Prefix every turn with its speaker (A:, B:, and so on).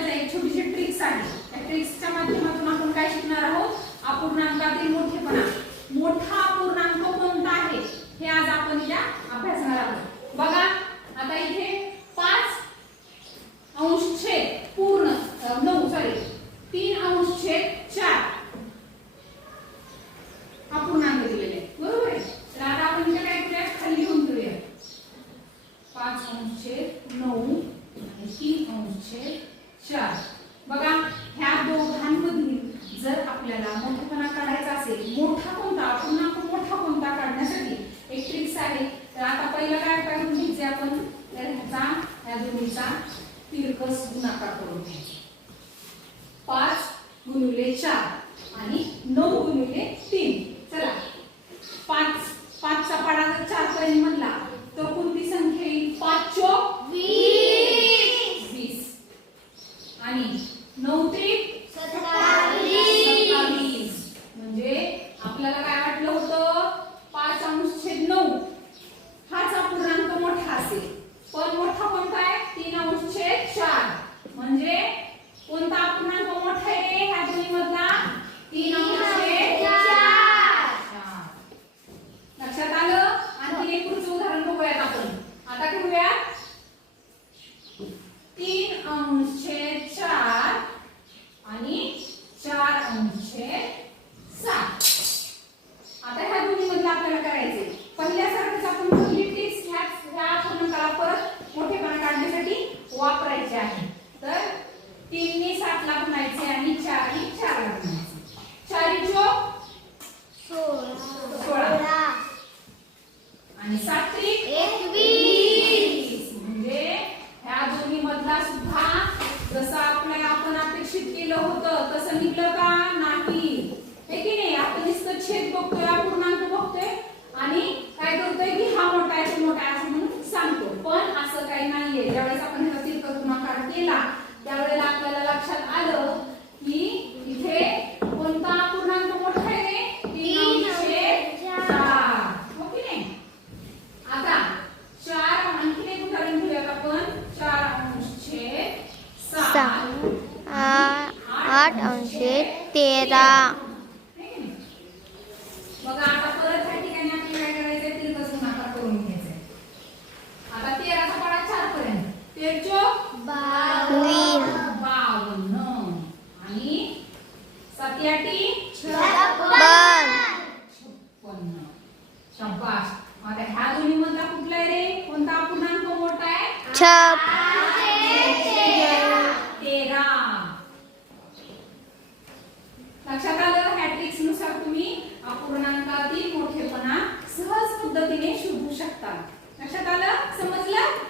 A: करायचं एक छोटीशी ट्रिक्स आहे त्या ट्रिक्सच्या माध्यमातून आपण काय शिकणार आहोत? अपूर्णांकातील मोठेपणा. मोठा अपूर्णांक कोणता आहे? हे आज आपण या अभ्यासणार आहोत बघा आता इथे पाच अंश छेद पूर्ण नऊ सॉरी तीन अंश छेद चार. अपूर्णांक दिलेले बरोबर आहे? तर आता आपण इथे काय करूया? खाली लिहून करूया पाच अंश छेद नऊ आणि तीन अंश छेद चार बघा ह्या दोघांमधील जर आपल्याला मोठेपणा काढायचा असेल मोठा कोणता आपण मोठा कोणता काढण्यासाठी? एक ट्रिक्स आहे. तर आता पहिला काय करून घ्यायचे आपण तर ह्याचा ह्या दोन्हीचा तिरकस गुणाकार करून घ्यायचा पाच गुणुले चार आणि नऊ गुणुले तीन चला पाच पाचचा पाडा जर चार पर्यंत म्हणला तर कोणती संख्या येईल पाच चोक वीस आणि नऊ त्रिक सत्तावीस म्हणजे आपल्याला काय वाटलं होतं पाच अंश छेद नऊ हाच अपूर्णांक मोठा असेल पण मोठा कोणता आहे तीन अंश छेद चार म्हणजे कोणता अपूर्णांक मोठा आहे ह्या दोन्ही मधला तीन अंश छेद चार. लक्षात आलं आणखी एक पुढचं उदाहरण बघूयात आपण आता घेऊयात तीन अंश छेद चार आणि चार अंश छेद सात आता ह्या दोन्ही मधलं आपल्याला करायचे पहिल्यासारखंच आपण पहिली ट्रिक्स ह्या ह्या पूर्णकाला परत मोठेपणा काढण्यासाठी वापरायचे आहे तर तीनने सातला गुणायचे आणि चारने चारला गुणायचे चारी चोक आणि सात त्रिक वीस. म्हणजे ह्या दोन्ही हा? जसं आपल्याला आपण अपेक्षित केलं होतं तसं निघलं का? नाही. हे की नाही? आपण नुसतं छेद बघतोय अपूर्णांक बघतोय आणि काय करतोय की हा मोठा आहे तो मोठा आहे असं म्हणून सांगतो पण असं काही नाहीये ज्यावेळेस आपण ह्याचा तिरकस गुणाकार केला त्यावेळेला आपल्याला लक्षात आलं की इथे कोणता अपूर्णांक मोठा आहे रे? तीन अंश छेद चार. हो की नाही आता चार आणखी एक उदाहरण घेऊयात आपण चार अंश छेद सात
B: आठ अंशे तेरा?
A: बघा आता परत ह्या ठिकाणी आपल्याला काय करायचंय? तिरकस गुणाकार करून घ्यायचंय. आता तेराचा पाडा चार पर्यंत तेर चोक
B: बावीस.
A: बावन्न. आणि सत्याटी?
B: छप्पन.
A: छप्पन्न शाबास. आता ह्या दोन्ही मधला कुठला आहे रे? कोणता अपूर्णांक मोठा आहे?
B: छप
A: तेरा लक्षात आलं हॅट्रिक्सनुसार तुम्ही अपूर्णांकातील मोठेपणा सहज लक्षात आलं? समजलं?